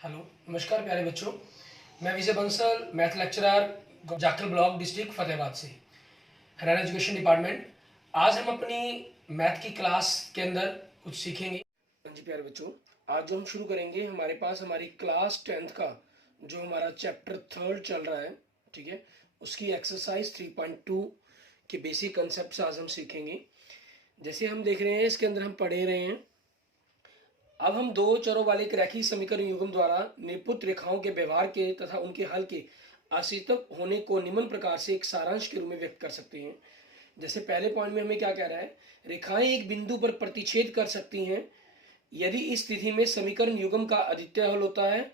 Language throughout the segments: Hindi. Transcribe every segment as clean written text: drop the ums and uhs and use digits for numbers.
हेलो, नमस्कार प्यारे बच्चों। मैं Vijay Bansal, math lecturer, Jakhal block, district Fatehabad से, हरियाणा एजुकेशन डिपार्टमेंट। आज हम अपनी मैथ की क्लास के अंदर कुछ सीखेंगे। हाँ जी प्यारे बच्चों, आज जो हम शुरू करेंगे, हमारे पास हमारी क्लास 10th का जो हमारा चैप्टर 3 चल रहा है, ठीक है, उसकी एक्सरसाइज 3.2 के बेसिक कंसेप्ट आज हम सीखेंगे। जैसे हम देख रहे हैं, इसके अंदर हम पढ़े रहे हैं। अब हम दो चरों वाले एक रैखिक समीकरण युग्म द्वारा निरूपित रेखाओं के व्यवहार के तथा उनके हल के आश्रित होने को निम्न प्रकार से एक सारांश के रूप में व्यक्त कर सकते हैं। जैसे पहले पॉइंट में हमें क्या कह रहा है, रेखाएं एक बिंदु पर प्रतिच्छेद कर सकती हैं यदि इस स्थिति में समीकरण युग्म का अद्वितीय हल होता है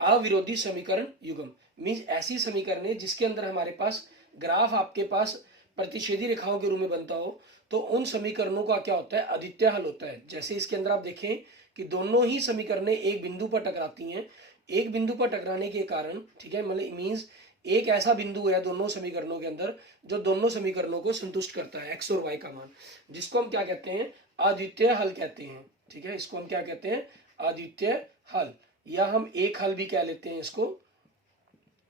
अविरोधी समीकरण युग्म। मीन्स ऐसी समीकरण है जिसके अंदर हमारे पास ग्राफ आपके पास प्रतिच्छेदी रेखाओं के रूप में बनता हो, तो उन समीकरणों का क्या होता है, अद्वितीय हल होता है। जैसे इसके अंदर आप देखें कि दोनों ही समीकरणें एक बिंदु पर टकराती हैं। एक बिंदु पर टकराने के कारण, ठीक है, मतलब मीन्स एक ऐसा बिंदु है दोनों समीकरणों के अंदर जो दोनों समीकरणों को संतुष्ट करता है, एक्स और वाई का मान, जिसको हम क्या कहते हैं, अद्वितीय हल कहते हैं। ठीक है, इसको हम क्या कहते हैं, अद्वितीय हल, या हम एक हल भी कह लेते हैं इसको।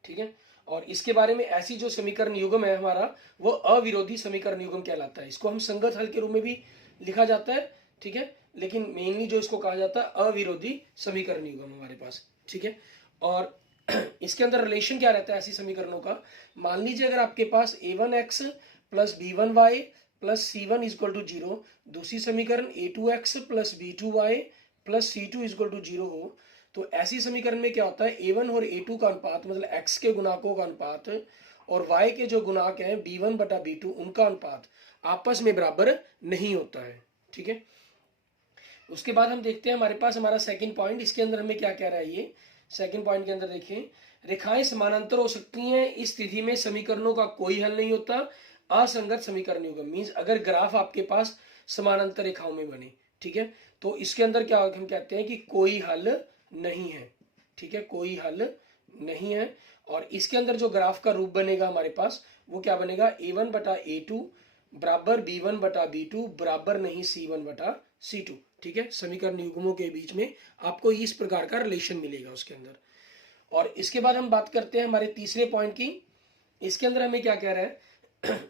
ठीक है, और इसके बारे में ऐसी जो समीकरण युग्म है हमारा, वो अविरोधी समीकरण युग्म कहलाता है। इसको हम संगत हल के रूप में भी लिखा जाता है, ठीक है, लेकिन मेनली जो इसको कहा जाता है अविरोधी समीकरण युग्म हमारे पास। ठीक है, और इसके अंदर रिलेशन क्या रहता है ऐसी समीकरणों का। मान लीजिए अगर आपके पास a1x plus b1y plus c1 is equal to 0, दूसरी समीकरण a2x plus b2y plus c2 equal to 0 हो, तो ऐसी समीकरण में क्या होता है, a1 और a2 का अनुपात, मतलब x के गुणाकों का अनुपात और y के जो गुणाक हैं b1 बटा b2, उनका अनुपात आपस में बराबर नहीं होता है। ठीक है, उसके बाद हम देखते हैं हमारे पास हमारा सेकंड पॉइंट। इसके अंदर हमें क्या कह रहा है, ये सेकंड पॉइंट के अंदर देखें, रेखाएं समानांतर हो सकती हैं, इस स्थिति में समीकरणों का कोई हल नहीं होता असंगत समीकरण युग्म। मीन्स अगर ग्राफ आपके पास समानांतर रेखाओं में बने, ठीक है, तो इसके अंदर क्या हम कहते हैं कि कोई हल नहीं है। ठीक है, कोई हल नहीं है। और इसके अंदर जो ग्राफ का रूप बनेगा हमारे पास, वो क्या बनेगा, a1 बटा a2 बराबर b1 बटा b2 बराबर नहीं c1 बटा c2। ठीक है, समीकरण युग्मों के बीच में आपको इस प्रकार का रिलेशन मिलेगा उसके अंदर। और इसके बाद हम बात करते हैं हमारे तीसरे पॉइंट की। इसके अंदर हमें क्या कह रहा है,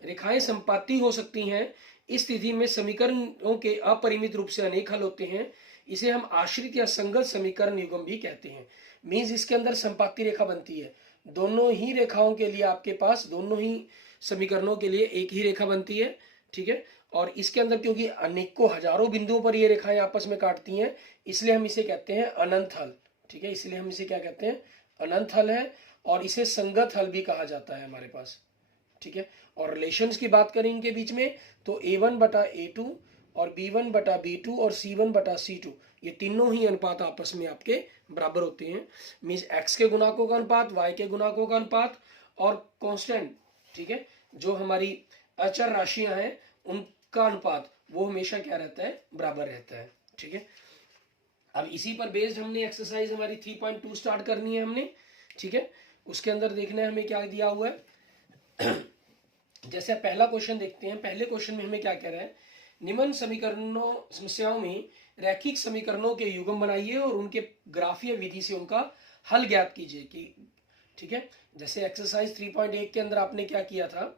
रेखाएं संपाती हो सकती हैं, इस स्थिति में समीकरणों के अपरिमित रूप से अनेक हल होते हैं, इसे हम आश्रित या संगत समीकरण युग्म भी कहते हैं। मीन्स इसके अंदर संपाती रेखा बनती है, दोनों ही रेखाओं के लिए आपके पास, दोनों ही समीकरणों के लिए एक ही रेखा बनती है। ठीक है, और इसके अंदर क्योंकि अनेकों हजारों बिंदुओं पर ये रेखाएं आपस में काटती हैं, इसलिए हम इसे कहते हैं अनंत हल। ठीक है, इसलिए हम इसे क्या कहते हैं, अनंत हल है, और इसे संगत हल भी कहा जाता है हमारे पास। ठीक है, और रिलेशंस की बात करें इनके बीच में, तो a1 बटा a2 और b1 बटा b2 और c1 बटा c2, ये तीनों ही अनुपात आपस में आपके बराबर होते हैं। मीन्स x के गुणाकों का अनुपात, y के गुणाकों का अनुपात और कांस्टेंट, ठीक है, जो हमारी अचर राशियां हैं उनका अनुपात, वो हमेशा क्या रहता है, बराबर रहता है। ठीक है, अब इसी पर बेस्ड हमने एक्सरसाइज हमारी 3.2 स्टार्ट करनी है हमने। ठीक है, उसके अंदर देखना है हमें क्या दिया हुआ है। जैसे पहला क्वेश्चन देखते हैं। पहले क्वेश्चन में हमें क्या कह रहा है, निम्न समीकरणों समस्याओं में रैखिक समीकरणों के युग्म बनाइए और उनके ग्राफीय विधि से उनका हल ज्ञात कीजिए। कि ठीक है, जैसे एक्सरसाइज 3.1 के अंदर आपने क्या किया था,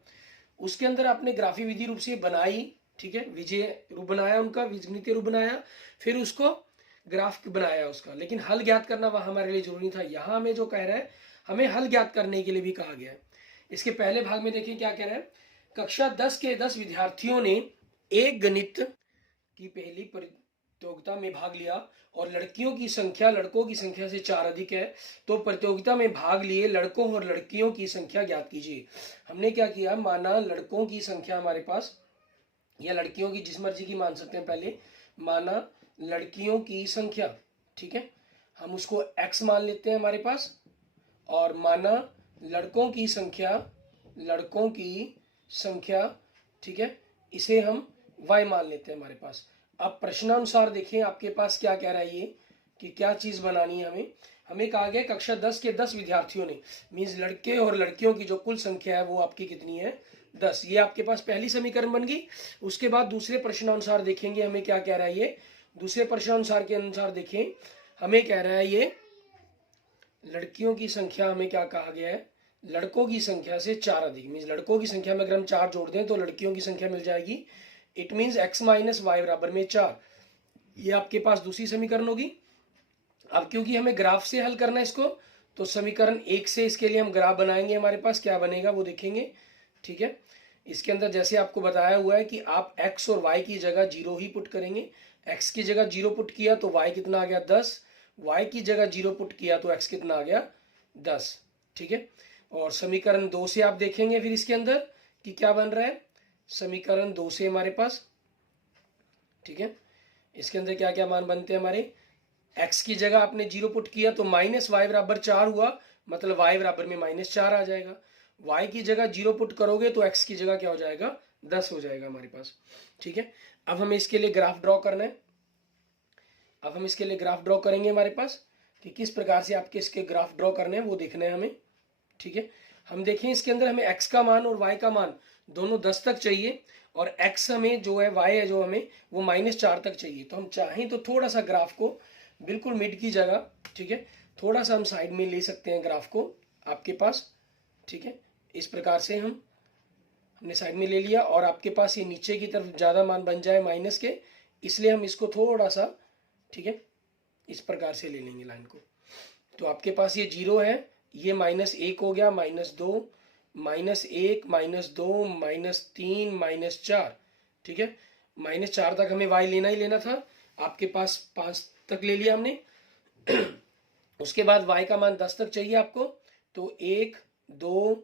उसके अंदर आपने ग्राफीय विधि रूप से बनाई। ठीक है, विजय रूप बनाया, उनका बीजगणितीय रूप बनाया, फिर उसको ग्राफ बनाया उसका, लेकिन हल ज्ञात करना वहां हमारे लिए जरूरी था। यहां हमें जो कह रहा है, हमें हल ज्ञात करने के लिए भी कहा गया है। इसके पहले भाग में देखिए क्या कह रहा है, कक्षा 10 के 10 विद्यार्थियों ने एक गणित की पहली प्रतियोगिता में भाग लिया और लड़कियों की संख्या लड़कों की संख्या से 4 अधिक है, तो प्रतियोगिता में भाग लिए लड़कों और लड़कियों की संख्या ज्ञात कीजिए। हमने क्या किया, माना लड़कों की संख्या हमारे पास, या लड़कियों की, जिस मर्जी की मान सकते हैं। पहले माना लड़कियों की संख्या, ठीक है, हम उसको x मान लेते हैं हमारे पास, और माना लड़कों की संख्या, लड़कों की संख्या, ठीक है, इसे हम y मान लेते हैं हमारे पास। अब प्रश्नानुसार देखें आपके पास क्या कह रहा है, ये कि क्या चीज बनानी है हमें। हमें कहा गया कक्षा 10 के 10 विद्यार्थियों ने, मीन्स लड़के और लड़कियों की जो कुल संख्या है वो आपकी कितनी है, 10। ये आपके पास पहली समीकरण बन गई। उसके बाद दूसरे प्रश्नानुसार देखेंगे हमें क्या कह रहा है, ये दूसरे प्रश्नानुसार के अनुसार देखें, हमें कह रहा है ये लड़कियों की संख्या हमें क्या कहा गया है, लड़कों की संख्या से 4 अधिक। मीन्स लड़कों की संख्या में अगर हम 4 जोड़ दें तो लड़कियों की संख्या मिल जाएगी। It means x minus y बराबर में 4। ये आपके पास दूसरी समीकरण होगी। अब क्योंकि हमें ग्राफ से हल करना है इसको, तो समीकरण 1 से इसके लिए हम ग्राफ बनाएंगे। हमारे पास क्या बनेगा वो देखेंगे। ठीक है, इसके अंदर जैसे आपको बताया हुआ है कि आप x और y की जगह 0 ही पुट करेंगे। x की जगह 0 पुट किया तो y कितना आ गया 10, y की जगह 0 पुट किया तो x कितना आ गया 10। ठीक है, और समीकरण 2 से आप देखेंगे फिर इसके अंदर कि क्या बन रहा है। समीकरण 2 से हमारे पास, ठीक है, इसके अंदर क्या क्या मान बनते हैं हमारे। x की जगह आपने 0 पुट किया तो माइनस वाई बराबर 4 हुआ, मतलब y बराबर में -4 आ जाएगा। y की जगह 0 पुट करोगे तो x की जगह क्या हो जाएगा 10 हो जाएगा हमारे पास। ठीक है, अब हमें इसके लिए ग्राफ ड्रॉ करना है। अब हम इसके लिए ग्राफ ड्रॉ करेंगे हमारे पास कि किस प्रकार से आपके इसके ग्राफ ड्रॉ करने हैं वो देखना है हमें। ठीक है, हम देखें इसके अंदर हमें x का मान और y का मान दोनों 10 तक चाहिए, और x हमें जो है, y है जो हमें वो -4 तक चाहिए। तो हम चाहें तो थोड़ा सा ग्राफ को बिल्कुल मिड की जगह, ठीक है, थोड़ा सा हम साइड में ले सकते हैं ग्राफ को आपके पास। ठीक है, इस प्रकार से हमने साइड में ले लिया, और आपके पास ये नीचे की तरफ ज़्यादा मान बन जाए माइनस के, इसलिए हम इसको थोड़ा सा, ठीक है, इस प्रकार से ले लेंगे लाइन को। तो आपके पास ये 0 है, ये -1 हो गया, -2, -1, -2, -3, -4। ठीक है, -4 तक हमें y लेना ही लेना था। आपके पास 5 तक ले लिया हमने। उसके बाद y का मान 10 तक चाहिए आपको, तो 1, 2,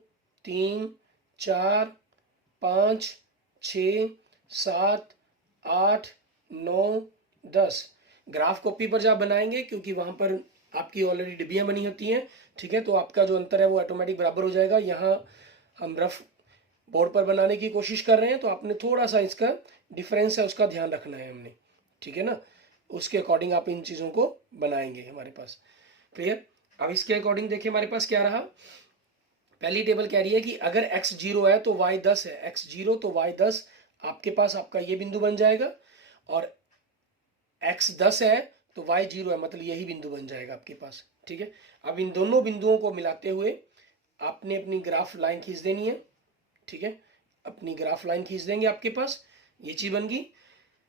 3, 4, 5, 6, 7, 8, 9, 10। ग्राफ कॉपी पर जब बनाएंगे, क्योंकि वहां पर आपकी ऑलरेडी डिब्बियां बनी होती हैं, ठीक है, तो आपका जो अंतर है वो ऑटोमेटिक बराबर हो जाएगा। यहाँ हम रफ बोर्ड पर बनाने की कोशिश कर रहे हैं, तो आपने थोड़ा सा इसका डिफरेंस है उसका ध्यान रखना है हमने। ठीक है ना, उसके अकॉर्डिंग आप इन चीज़ों को बनाएंगे हमारे पास। क्लियर। अब इसके अकॉर्डिंग देखिए हमारे पास क्या रहा। पहली टेबल कह रही है कि अगर x 0 है तो y 10 है, x 0 तो y 10। आपके पास आपका ये बिंदु बन जाएगा, और x 10 है तो y 0 है, मतलब यही बिंदु बन जाएगा आपके पास। ठीक है, अब इन दोनों बिंदुओं को मिलाते हुए आपने अपनी ग्राफ लाइन खींच देनी है। ठीक है, अपनी ग्राफ लाइन खींच देंगे, आपके पास ये चीज बन गई।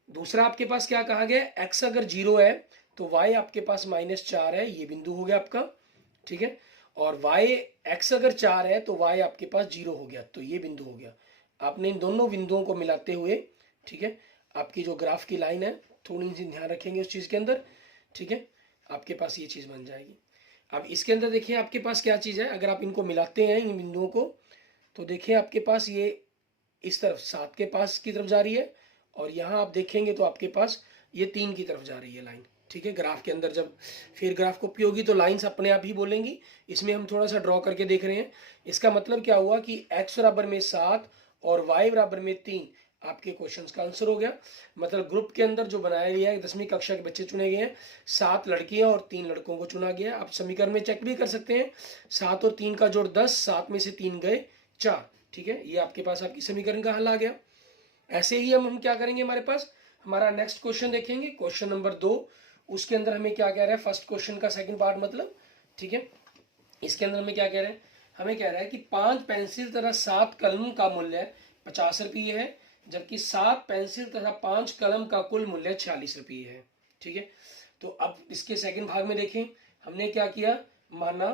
दूसरा आपके पास क्या कहा गया, x अगर 0 है तो y आपके पास -4 है, ये बिंदु हो गया आपका। ठीक है, और x अगर 4 है तो y आपके पास 0 हो गया, तो ये बिंदु हो गया। आपने इन दोनों बिंदुओं को मिलाते हुए, ठीक है, आपकी जो ग्राफ की लाइन है थोड़ी सी ध्यान रखेंगे उस चीज़ के अंदर। ठीक है, आपके पास ये चीज़ बन जाएगी। अब इसके अंदर देखिए आपके पास क्या चीज़ है, अगर आप इनको मिलाते हैं इन बिंदुओं को, तो देखिए आपके पास ये इस तरफ 7 के पास की तरफ जा रही है, और यहाँ आप देखेंगे तो आपके पास ये 3 की तरफ जा रही है लाइन। ठीक है, ग्राफ के अंदर जब फिर ग्राफ कॉपी होगी तो लाइंस अपने आप ही बोलेंगी। इसमें हम थोड़ा सा ड्रॉ करके देख रहे हैं। इसका मतलब क्या हुआ कि x बराबर में 7 और y बराबर में 3 आपके क्वेश्चंस का आंसर हो गया। मतलब ग्रुप के अंदर जो बनाया गया है 10वीं कक्षा के बच्चे चुने गए हैं, 7 लड़कियां और 3 लड़कों को चुना गया। आप समीकरण में चेक भी कर सकते हैं, 7 और 3 का जोड़ 10, 7 में से 3 गए 4। ठीक है, ये आपके पास आपकी समीकरण का हल आ गया। ऐसे ही हम क्या करेंगे, हमारे पास हमारा नेक्स्ट क्वेश्चन देखेंगे, क्वेश्चन नंबर 2। उसके अंदर हमें क्या कह रहा है, फर्स्ट क्वेश्चन का सेकंड पार्ट मतलब। ठीक है, इसके अंदर हमें क्या कह रहे हैं, हमें कह रहा है कि 5 पेंसिल तथा 7 कलम का मूल्य 50 रुपये है, जबकि 7 पेंसिल तथा 5 कलम का कुल मूल्य 46 रुपये है। ठीक है, तो अब इसके सेकंड भाग में देखें, हमने क्या किया, माना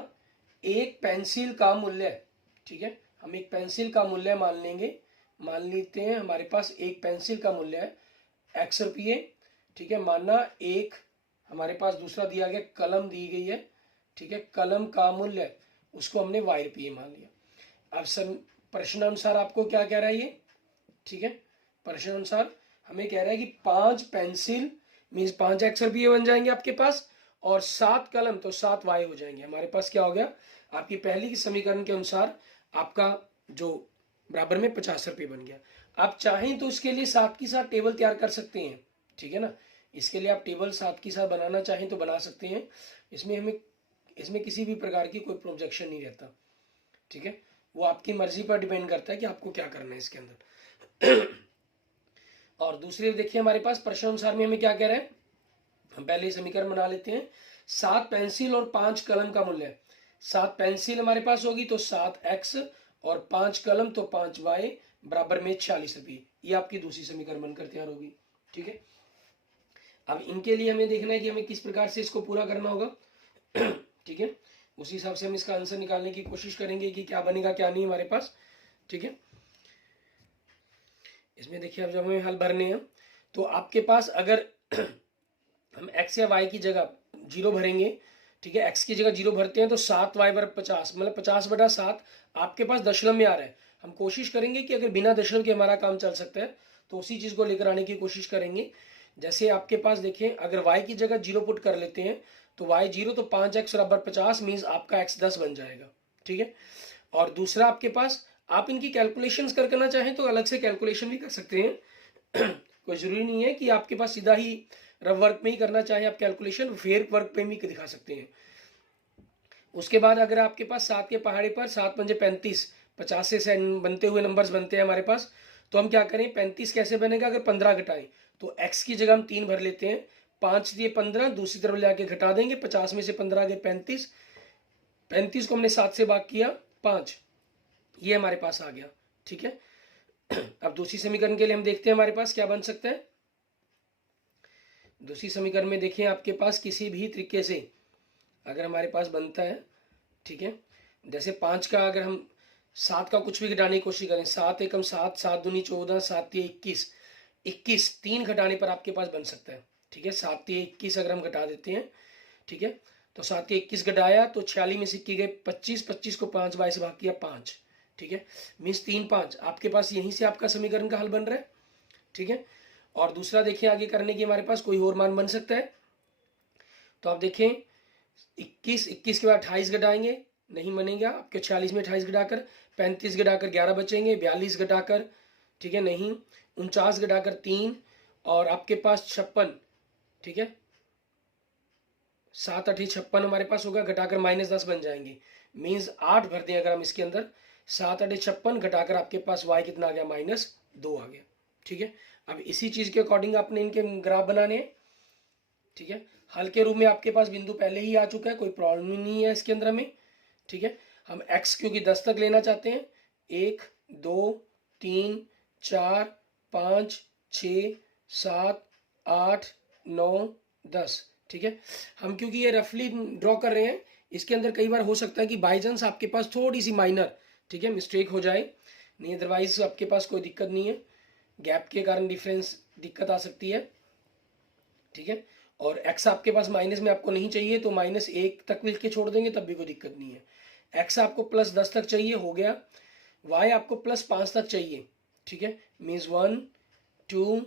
एक पेंसिल का मूल्य, ठीक है, हम एक पेंसिल का मूल्य मान लेंगे, मान लेते हैं हमारे पास एक पेंसिल का मूल्य है x रुपये। ठीक है, माना एक हमारे पास दूसरा दिया गया कलम दी गई है। ठीक है, कलम का मूल्य उसको हमने y रुपये मान लिया। अब सर प्रश्न अनुसार आपको क्या कह रहा है ये, ठीक है, प्रश्न अनुसार हमें कह रहा है कि 5 पेंसिल मीन्स 5 x रुपये बन जाएंगे आपके पास, और 7 कलम तो 7 y हो जाएंगे। हमारे पास क्या हो गया, आपकी पहली की समीकरण के अनुसार आपका जो बराबर में 50 रुपये बन गया। आप चाहें तो इसके लिए साथ की साथ टेबल तैयार कर सकते हैं। ठीक है ना, इसके लिए आप टेबल साथ की साथ बनाना चाहें तो बना सकते हैं। इसमें किसी भी प्रकार की कोई प्रोजेक्शन नहीं रहता। ठीक है, वो आपकी मर्जी पर डिपेंड करता है कि आपको क्या करना है इसके अंदर। और दूसरे देखिए हमारे पास प्रश्न अनुसार में हमें क्या कह रहा है, हम पहले समीकरण बना लेते हैं। 7 पेंसिल और 5 कलम का मूल्य, 7 पेंसिल हमारे पास होगी तो 7x और 5 कलम तो 5y बराबर में 46 रुपये। ये आपकी दूसरी समीकरण बनकर तैयार होगी। ठीक है, अब इनके लिए हमें देखना है कि हमें किस प्रकार से इसको पूरा करना होगा। ठीक है, उसी हिसाब से हम इसका आंसर निकालने की कोशिश करेंगे कि क्या बनेगा क्या नहीं हमारे पास। ठीक है, इसमें देखिए अब जब हमें हल भरने हैं तो आपके पास अगर हम x या y की जगह 0 भरेंगे, ठीक है, x की जगह 0 भरते हैं तो 7y बराबर 50, मतलब 50/7 आपके पास दशमलव में आ रहा है। हम कोशिश करेंगे कि अगर बिना दशमलव के हमारा काम चल सकता है तो उसी चीज़ को लेकर आने की कोशिश करेंगे। जैसे आपके पास देखिए अगर y की जगह 0 पुट कर लेते हैं तो y 0 तो 5x बराबर 50 मीन्स आपका x 10 बन जाएगा। ठीक है, और दूसरा आपके पास आप इनकी कैलकुलेशंस करना चाहें तो अलग से कैलकुलेशन भी कर सकते हैं। कोई ज़रूरी नहीं है कि आपके पास सीधा ही रफ वर्क में ही करना चाहे आप कैलकुलेशन, फेयर वर्क पे भी दिखा सकते हैं। उसके बाद अगर आपके पास 7 के पहाड़े पर 7 पंजे 35, 50 से बनते हुए नंबर्स बनते हैं हमारे पास, तो हम क्या करें, 35 कैसे बनेगा, अगर 15 घटाएं तो x की जगह हम 3 भर लेते हैं, 5 दिए 15, दूसरी तरफ जाके घटा देंगे, 50 में से 15 गए 35, 35 को हमने 7 से भाग किया 5, ये हमारे पास आ गया। ठीक है, अब दूसरी समीकरण के लिए हम देखते हैं हमारे पास क्या बन सकता है। दूसरी समीकरण में देखिए आपके पास किसी भी तरीके से अगर हमारे पास बनता है, ठीक है, जैसे 5 का अगर हम 7 का कुछ भी घटाने की कोशिश करें, 7 एकम 7, 7 दूनी 14, 7 तिये 21, 21 3 घटाने पर आपके पास बन सकता है। ठीक है, 7 तिये 21 अगर हम घटा देते हैं, ठीक है, तो 7 तिये 21 घटाया तो 46 में से इक्की गए 25, 25 को 5 बाई से भाग किया 5। ठीक है, मीन्स 3 5 आपके पास यहीं से आपका समीकरण का हल बन रहा है। ठीक है, और दूसरा देखिए आगे करने की हमारे पास कोई और मान बन सकता है। तो आप देखें 21 के बाद 28 घटाएंगे, नहीं बनेगा आपके, 46 में 28 घटाकर 35 घटाकर 11 बचेंगे, 42 घटाकर, ठीक है, नहीं 49 घटाकर 3 और आपके पास 56। ठीक है, 7 8 56 हमारे पास होगा, घटाकर -10 बन जाएंगे, मीन्स 8 भर दें अगर हम इसके अंदर, 7 8 56 घटाकर आपके पास y कितना आ गया, -2 आ गया। ठीक है, अब इसी चीज के अकॉर्डिंग आपने इनके ग्राफ बनाने हैं। ठीक है, हल के रूप में आपके पास बिंदु पहले ही आ चुका है, कोई प्रॉब्लम नहीं है इसके अंदर हमें। ठीक है, हम x क्योंकि 10 तक लेना चाहते हैं, 1 2 3 4 5 6 7 8 9 10। ठीक है, हम क्योंकि ये रफली ड्रॉ कर रहे हैं, इसके अंदर कई बार हो सकता है कि बाई चांस आपके पास थोड़ी सी माइनर, ठीक है, मिस्टेक हो जाए, नहीं अदरवाइज आपके पास कोई दिक्कत नहीं है, गैप के कारण डिफरेंस दिक्कत आ सकती है। ठीक है, और x आपके पास माइनस में आपको नहीं चाहिए तो -1 तक मिल के छोड़ देंगे तब भी कोई दिक्कत नहीं है। x आपको +10 तक चाहिए, हो गया। y आपको +5 तक चाहिए। ठीक है, मीन्स 1 2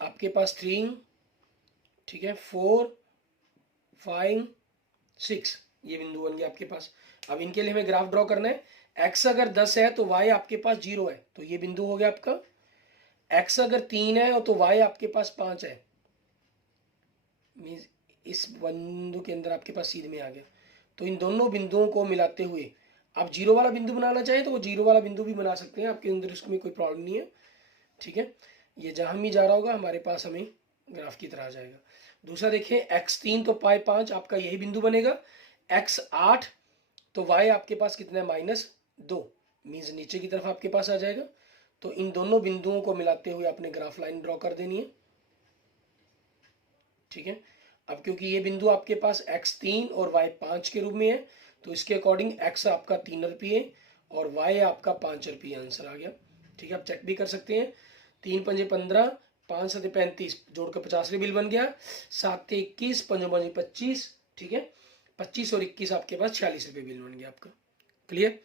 आपके पास 3, ठीक है, 4 5 6, ये बिंदु बन गया आपके पास। अब इनके लिए हमें ग्राफ ड्रॉ करना है। x अगर 10 है तो y आपके पास 0 है, तो ये बिंदु हो गया आपका। x अगर 3 है तो y आपके पास 5 है, मीन्स इस बिंदु के अंदर आपके पास सीध में आ गया। तो इन दोनों बिंदुओं को मिलाते हुए आप 0 वाला बिंदु बनाना चाहें तो वो 0 वाला बिंदु भी बना सकते हैं, आपके अंदर इसमें कोई प्रॉब्लम नहीं है। ठीक है, ये जहां भी जा रहा होगा हमारे पास हमें ग्राफ की तरह आ जाएगा। दूसरा देखिए x3 तो π5 आपका यही बिंदु बनेगा, x8 तो y आपके पास कितना है, -2, मीन्स नीचे की तरफ आपके पास आ जाएगा। तो इन दोनों बिंदुओं को मिलाते हुए आपने ग्राफ लाइन ड्रॉ कर देनी है। ठीक है, अब क्योंकि ये बिंदु आपके पास x3 और y5 के रूप में है तो इसके अकॉर्डिंग x आपका 3 रुपये और y आपका 5 रुपये आंसर आ गया। ठीक है, आप चेक भी कर सकते हैं, 3 पंजे 15, 5 7 35, जोड़कर 50 बिल बन गया, 7 21, 5 5 25, ठीक है, 25 और 21 आपके पास 46 रुपये बिल बन गया आपका। क्लियर।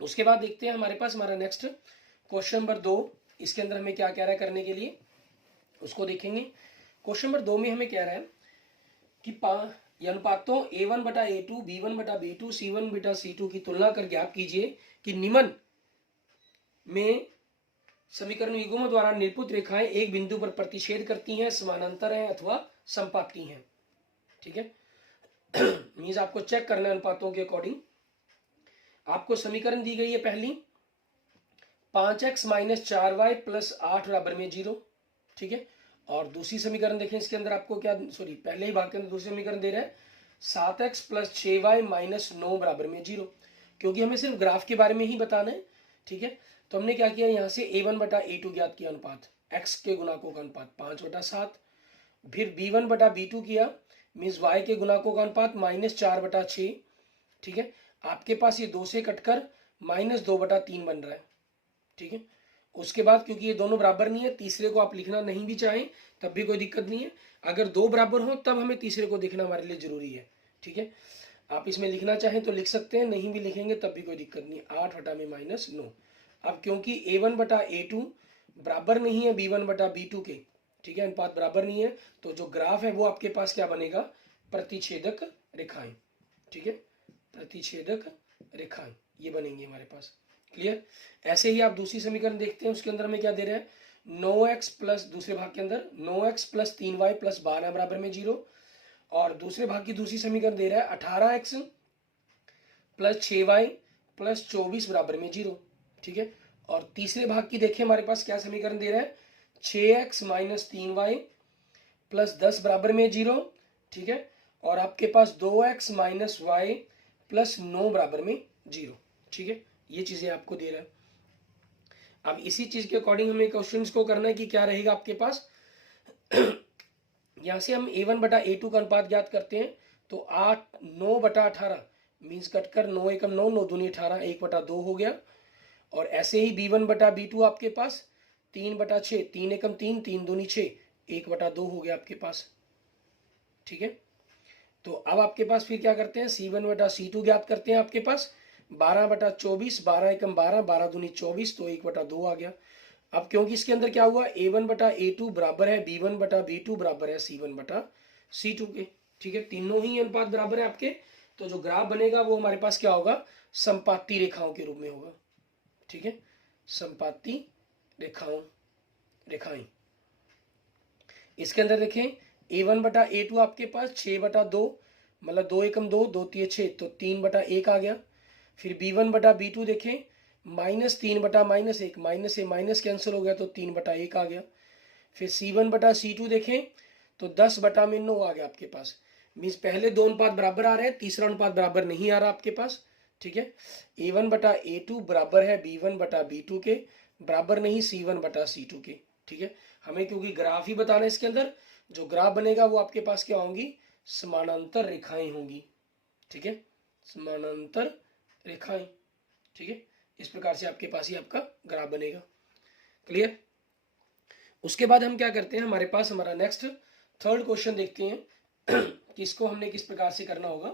उसके बाद देखते हैं हमारे पास हमारा नेक्स्ट क्वेश्चन नंबर 2, इसके अंदर हमें क्या कह रहा है करने के लिए, उसको देखेंगे। क्वेश्चन नंबर 2 में हमें कह रहा है कि अनुपातों a1 बटा a2, b1 बटा b2, c1 बटा c2 की तुलना कर ज्ञात कीजिए कि निम्न में समीकरण युग्मों द्वारा निरूपित रेखाएं एक बिंदु पर प्रतिच्छेद करती हैं, समानांतर हैं अथवा समपाती हैं। ठीक है, मीन्स आपको चेक करना है अनुपातों के अकॉर्डिंग। आपको समीकरण दी गई है पहली 5x - 4y + 8 = 0। ठीक है, और दूसरी समीकरण देखें, इसके अंदर आपको क्या, सॉरी पहले ही भाग के अंदर दूसरी समीकरण दे रहा है 7x प्लस 6y माइनस 9 बराबर में 0, क्योंकि हमें सिर्फ ग्राफ के बारे में ही बताना है। ठीक है, तो हमने क्या किया, यहाँ से a1 बटा a2 ज्ञात किया अनुपात, x के गुणाकों का अनुपात 5/7, फिर b1 बटा b2 किया, मीन्स y के गुणाकों का अनुपात -4/6। ठीक है, आपके पास ये 2 से कटकर -2/3 बन रहा है। ठीक है, उसके बाद क्योंकि ये दोनों बराबर नहीं है, तीसरे को आप लिखना नहीं भी चाहें तब भी कोई दिक्कत नहीं है। अगर 2 बराबर हो तब हमें तीसरे को देखना हमारे लिए जरूरी है। ठीक है, आप इसमें लिखना चाहें तो लिख सकते हैं, नहीं भी लिखेंगे तब भी कोई दिक्कत नहीं। 8 बटा में -9। अब क्योंकि a1 बटा a2 बराबर नहीं है b1 बटा b2 के, ठीक है, अनुपात बराबर नहीं है, तो जो ग्राफ है वो आपके पास क्या बनेगा, प्रतिच्छेदक रेखाएं। ठीक है, प्रतिच्छेदक रेखाएं ये बनेंगी हमारे पास। क्लियर। ऐसे ही आप दूसरी समीकरण देखते हैं, उसके अंदर में क्या दे रहा है, 9x प्लस, दूसरे भाग के अंदर 9x प्लस 3y प्लस 12 बराबर में 0, और दूसरे भाग की दूसरी समीकरण दे रहा है 18x प्लस 6y प्लस 24 बराबर में 0। ठीक है, और तीसरे भाग की देखिए हमारे पास क्या समीकरण दे रहा है, 6x माइनस 3y प्लस 10 बराबर में 0। ठीक है, और आपके पास 2x माइनस y प्लस 9 बराबर में 0। ठीक है, ये चीजें आपको दे रहा है। अब इसी चीज के अकॉर्डिंग हमें क्वेश्चंस को करना है कि क्या रहेगा आपके पास। यहां से हम a1 बटा a2 का अनुपात ज्ञात करते हैं, तो 9/18 मीन्स कटकर 9 एकम 9, 9 दूनी 18, 1/2 हो गया। और ऐसे ही b1 बटा b2 आपके पास 3/6, 3 एकम 3, 3 दूनी 6, 1/2 हो गया आपके पास। ठीक है, तो अब आपके पास फिर क्या करते हैं, c1 बटा c2 ज्ञात करते हैं। आपके पास 12/24, 12 एकम 12, 12 दूनी 24, तो 1/2 आ गया। अब क्योंकि इसके अंदर क्या हुआ, a1 बटा a2 बराबर है b1 बटा b2 बराबर है c1 बटा c2 के। ठीक है, तीनों ही अनुपात बराबर है आपके, तो जो ग्राफ बनेगा वो हमारे पास क्या होगा, संपाती रेखाओं के रूप में होगा। ठीक है, संपाती रेखाएं। इसके अंदर देखें, a1 बटा a2 आपके पास 6/2, मतलब 2 एकम 2, 2 तिये 6, तो 3/1 आ गया। फिर b1 बटा b2 देखें, -3 बटा -1, माइनस से माइनस कैंसिल हो गया, तो 3/1 आ गया। फिर c1 बटा c2 देखें, तो 10 बटा में 9 आ गया आपके पास। मीन्स पहले दो अनुपात बराबर आ रहे हैं, तीसरा अनुपात बराबर नहीं आ रहा आपके पास। ठीक है, a1 बटा a2 बराबर है b1 बटा b2 के, बराबर नहीं c1 बटा c2 के। ठीक है, हमें क्योंकि ग्राफ ही बताना है इसके अंदर, जो ग्राफ बनेगा वो आपके पास क्या होंगी, समानांतर रेखाएं होंगी। ठीक है, समानांतर रेखाएं। ठीक है, इस प्रकार से आपके पास ही आपका ग्राफ बनेगा। क्लियर। उसके बाद हम क्या करते हैं, हमारे पास हमारा नेक्स्ट थर्ड क्वेश्चन देखते हैं कि इसको हमने किस प्रकार से करना होगा।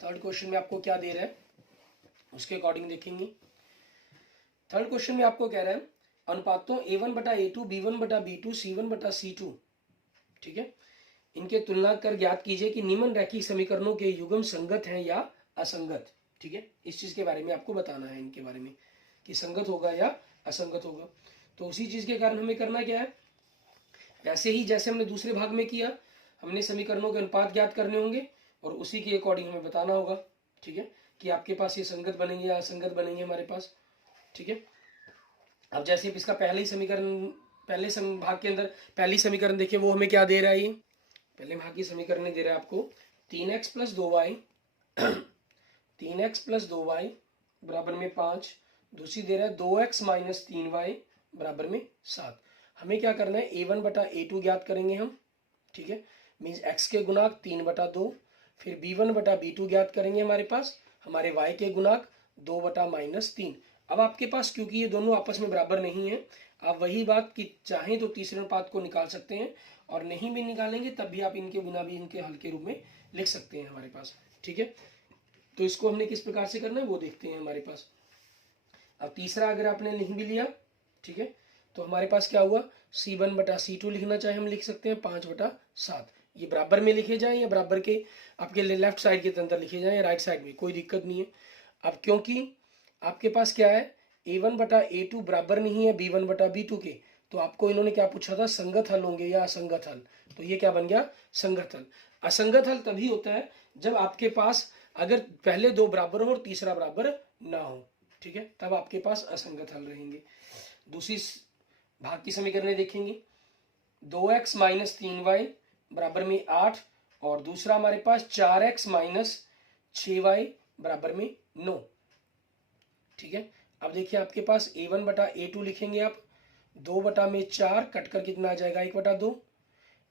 थर्ड क्वेश्चन में आपको क्या दे रहा है उसके अकॉर्डिंग देखेंगे। थर्ड क्वेश्चन में आपको कह रहा है, अनुपातों a1 बटा a2, b1 बटा b2, c1 बटा c2, ठीक है, इनके तुलना कर ज्ञात कीजिए कि निम्न रैखिक समीकरणों के युग्म संगत हैं या असंगत। ठीक है, इस चीज के बारे में आपको बताना है, इनके बारे में कि संगत होगा या असंगत होगा। तो उसी चीज के कारण हमें करना क्या है, वैसे ही जैसे हमने दूसरे भाग में किया, हमने समीकरणों के अनुपात ज्ञात करने होंगे और उसी के अकॉर्डिंग हमें बताना होगा। ठीक है, कि आपके पास ये संगत बनेंगे या असंगत बनेंगे हमारे पास। ठीक है, अब जैसे इसका पहले ही समीकरण, पहले भाग के अंदर पहली समीकरण देखिए, वो हमें क्या दे रहा है, ये पहले भाग की समीकरण दे रहा है आपको 3x plus 2y 3x plus 2y बराबर में 5, दूसरी दे रहा है 2x माइनस 3y बराबर में 7। हमें क्या करना है, a1 बटा a2 ज्ञात करेंगे हम। ठीक है, मीन्स x के गुणांक 3/2, फिर b1 बटा b2 ज्ञात करेंगे हमारे पास, हमारे y के गुणांक 2 बटा -3। अब आपके पास क्योंकि ये दोनों आपस में बराबर नहीं है, आप वही बात कि चाहें तो तीसरे अनुपात को निकाल सकते हैं, और नहीं भी निकालेंगे तब भी आप इनके बिना भी इनके हल के रूप में लिख सकते हैं हमारे पास। ठीक है, तो इसको हमने किस प्रकार से करना है वो देखते हैं हमारे पास। अब तीसरा अगर आपने नहीं भी लिया, ठीक है, तो हमारे पास क्या हुआ, c1 बटा c2 लिखना चाहे हम लिख सकते हैं 5/7। ये बराबर में लिखे जाए या बराबर के आपके लेफ्ट साइड के अंदर लिखे जाए या राइट साइड में, कोई दिक्कत नहीं है। अब क्योंकि आपके पास क्या है, a1 बटा a2 बराबर नहीं है b1 बटा b2 के, तो आपको इन्होंने क्या पूछा था, संगत हल होंगे या असंगत हल, तो ये क्या बन गया, संगत हल। असंगत हल तभी होता है जब आपके पास अगर पहले दो बराबर हो और तीसरा बराबर ना हो। ठीक है, तब आपके पास असंगत हल रहेंगे। दूसरी भाग की समीकरण देखेंगे, 2x माइनस 3y बराबर में 8 और दूसरा हमारे पास 4x माइनस 6y बराबर में 9। ठीक है, अब देखिए आपके पास a1 बटा a2 लिखेंगे आप, 2 बटा में 4 कटकर कितना आ जाएगा 1 बटा 2।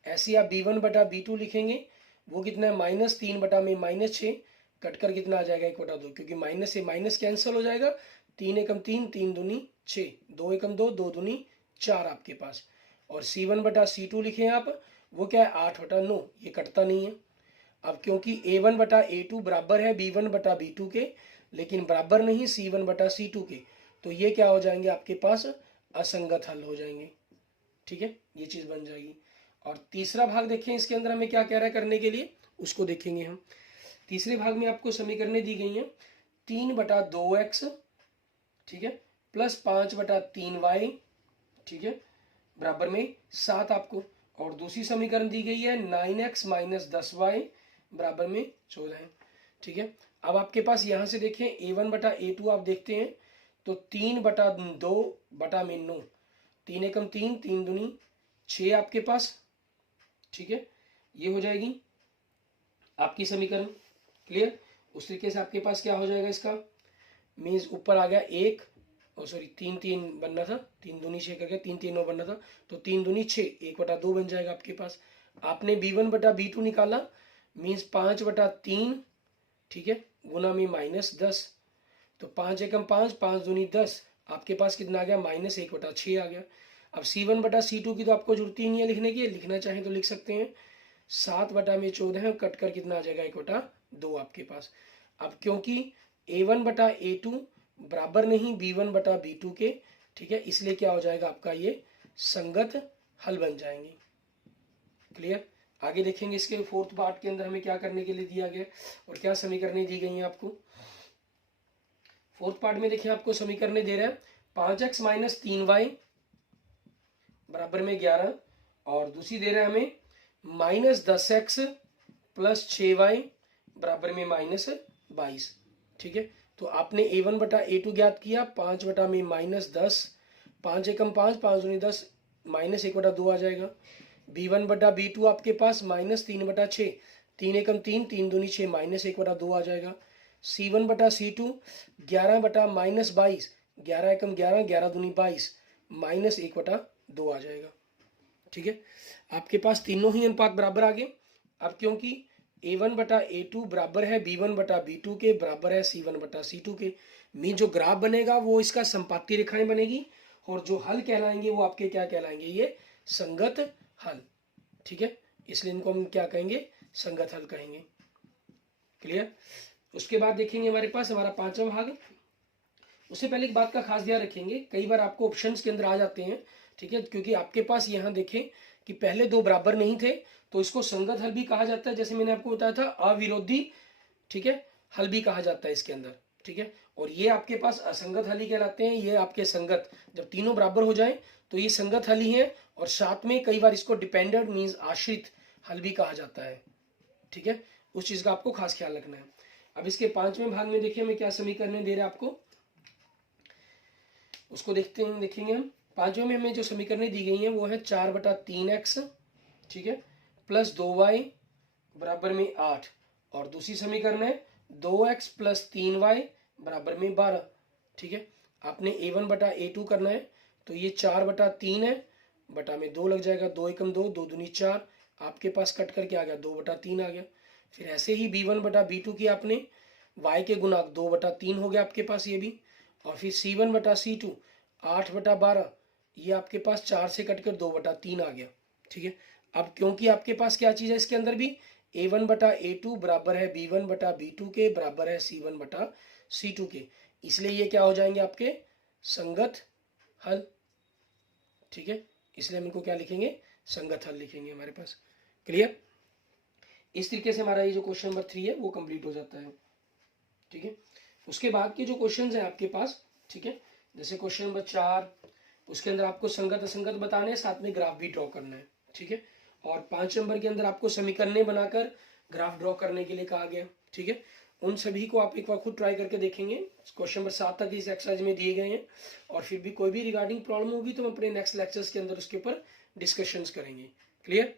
ऐसे आप b1 बटा b2 लिखेंगे, वो कितना है -3 बटा में -6 कटकर कितना आ जाएगा 1 बटा 2, क्योंकि माइनस से माइनस कैंसिल हो जाएगा, 3 एकम 3, 3 दूनी 6, 2 एकम 2, 2 दूनी 4 आपके पास। और c1 बटा c2 लिखें आप, वो क्या है 8 बटा 9, ये कटता नहीं है। अब क्योंकि a1 बटा a2 बराबर है b1 बटा b2 के, लेकिन बराबर नहीं c1 बटा c2 के, तो ये क्या हो जाएंगे आपके पास असंगत हल हो जाएंगे। ठीक है, ये चीज बन जाएगी। और तीसरा भाग देखें, इसके अंदर हमें क्या कह रहा है करने के लिए, उसको देखेंगे हम। तीसरे भाग में आपको समीकरणें दी गई हैं 3 बटा 2x, ठीक है, प्लस 5 बटा 3y, ठीक है, बराबर में 7 आपको। और दूसरी समीकरण दी गई है 9x माइनस 10y बराबर में 14 है। ठीक है, अब आपके पास यहां से देखें a1 बटा a2 आप देखते हैं तो 3 बटा 2 बटा में 9, 3 एकम 3, 3 दूनी 6 आपके पास। ठीक है, ये हो जाएगी आपकी समीकरण। क्लियर, उस तरीके से आपके पास क्या हो जाएगा, इसका मीन्स ऊपर आ गया 1 और सॉरी 3 3 बनना था, 3 दूनी 6 करके 3 3 9 बनना था, तो 3 दूनी 6, 1 बटा 2 बन जाएगा आपके पास। आपने b1 बटा b2 निकाला, मीन्स 5 बटा 3, ठीक है, गुना में -10, तो 5 एकम 5, 5 दूनी 10, आपके पास कितना आ गया -1 बटा 6 आ गया। अब c1 बटा c2 की तो आपको जरूरत ही नहीं है लिखने की, लिखना चाहें तो लिख सकते हैं 7 बटा में 14 कट कर कितना आ जाएगा 1 बटा 2 आपके पास। अब क्योंकि a1 बटा a2 बराबर नहीं b1 बटा b2 के, ठीक है, इसलिए क्या हो जाएगा आपका ये संगत हल बन जाएंगे। क्लियर, आगे देखेंगे इसके फोर्थ पार्ट के अंदर हमें क्या करने के लिए दिया गया और क्या समीकरणें दी गई हैं आपको। फोर्थ पार्ट में देखिए आपको समीकरणें दे रहा है 5x माइनस 3y बराबर में 11, और दूसरी दे रहा है हमें -10x प्लस 6y बराबर में -22। ठीक है, तो आपने a1 बटा a2 ज्ञात किया, 5 बटा में -10, 5 एकम 5, 5 दूनी 10, -1 बटा 2 आ जाएगा। b1 बटा b2 आपके पास -3 बटा 6, 3 एकम 3, 3 दूनी 6, -1 बटा 2 आ जाएगा। c1 बटा c2 11 बटा -22, 11 एकम 11, 11 दूनी 22, -1 बटा 2 आ जाएगा। ठीक है, आपके पास तीनों ही अनुपात बराबर आ गए। अब क्योंकि a1 बटा a2 बराबर है b1 बटा b2 के, बराबर है c1 बटा c2 के, मीन जो ग्राफ बनेगा वो इसका संपाती रेखाएं बनेगी, और जो हल कहलाएंगे वो आपके क्या कहलाएंगे, ये संगत हल। ठीक है, इसलिए इनको हम क्या कहेंगे, संगत हल कहेंगे। क्लियर, उसके बाद देखेंगे हमारे पास हमारा पांचवा भाग। उससे पहले एक बात का खास ध्यान रखेंगे, कई बार आपको ऑप्शंस के अंदर आ जाते हैं, ठीक है, क्योंकि आपके पास यहाँ देखें कि पहले दो बराबर नहीं थे तो इसको संगत हल भी कहा जाता है, जैसे मैंने आपको बताया था अविरोधी, ठीक है, हल भी कहा जाता है इसके अंदर। ठीक है, और ये आपके पास असंगत हल ही कहलाते हैं, ये आपके संगत, जब तीनों बराबर हो जाएं तो ये संगत हल ही है, और साथ में कई बार इसको डिपेंडेंट मीन्स आश्रित हल भी कहा जाता है। ठीक है, उस चीज का आपको खास ख्याल रखना है। अब इसके पांचवें भाग में देखिए हमें क्या समीकरण दे रहे हैं आपको, उसको देखते हैं, देखेंगे हम। पांचवें में हमें जो समीकरण दी गई हैं वो है 4 बटा 3x, ठीक है, प्लस 2y बराबर में 8, और दूसरी समीकरण है 2x प्लस 3y बराबर में 12। ठीक है, आपने a1 बटा a2 करना है, तो ये 4 बटा 3 है, बटा में 2 लग जाएगा, 2 एकम 2, 2 दूनी 4, आपके पास कट करके आ गया 2 बटा 3 आ गया। फिर ऐसे ही b1 बटा b2 की आपने y के गुना 2 बटा 3 हो गया आपके पास ये भी, और फिर c1 बटा c2 8 बटा 12, ये आपके पास 4 से कटकर 2 बटा 3 आ गया। ठीक है, अब क्योंकि आपके पास क्या चीज़ है इसके अंदर भी, a1 बटा a2 बराबर है b1 बटा b2 के, बराबर है c1 बटा c2 के, इसलिए ये क्या हो जाएंगे आपके संगत हल। ठीक है, इसलिए हम इनको क्या लिखेंगे, संगत हल लिखेंगे हमारे पास। क्लियर, इस तरीके से हमारा ये जो क्वेश्चन नंबर 3 है वो कंप्लीट हो जाता है। ठीक है, उसके बाद के जो क्वेश्चन हैं आपके पास, ठीक है, जैसे क्वेश्चन नंबर 4, उसके अंदर आपको संगत असंगत बताने हैं, साथ में ग्राफ भी ड्रॉ करना है। ठीक है, और 5 नंबर के अंदर आपको समीकरणें बनाकर ग्राफ ड्रॉ करने के लिए कहा गया। ठीक है, उन सभी को आप एक बार खुद ट्राई करके देखेंगे। क्वेश्चन नंबर 7 तक इस एक्सरसाइज में दिए गए हैं, और फिर भी कोई भी रिगार्डिंग प्रॉब्लम होगी तो हम अपने नेक्स्ट लेक्चर्स के अंदर उसके ऊपर डिस्कशंस करेंगे। Clear,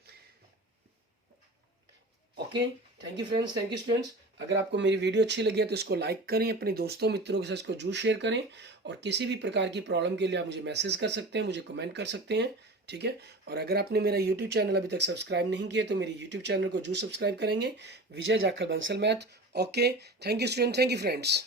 okay, thank you friends, thank you students. अगर आपको मेरी वीडियो अच्छी लगी है तो इसको लाइक करें, अपने दोस्तों मित्रों के साथ इसको जरूर शेयर करें, और किसी भी प्रकार की प्रॉब्लम के लिए आप मुझे मैसेज कर सकते हैं, मुझे कमेंट कर सकते हैं, ठीक है। और अगर आपने मेरा यूट्यूब चैनल अभी तक सब्सक्राइब नहीं किया तो मेरे यूट्यूब चैनल को जरूर सब्सक्राइब करेंगे, Vijay Jakhar Bansal math. Okay, thank you student, thank you friends.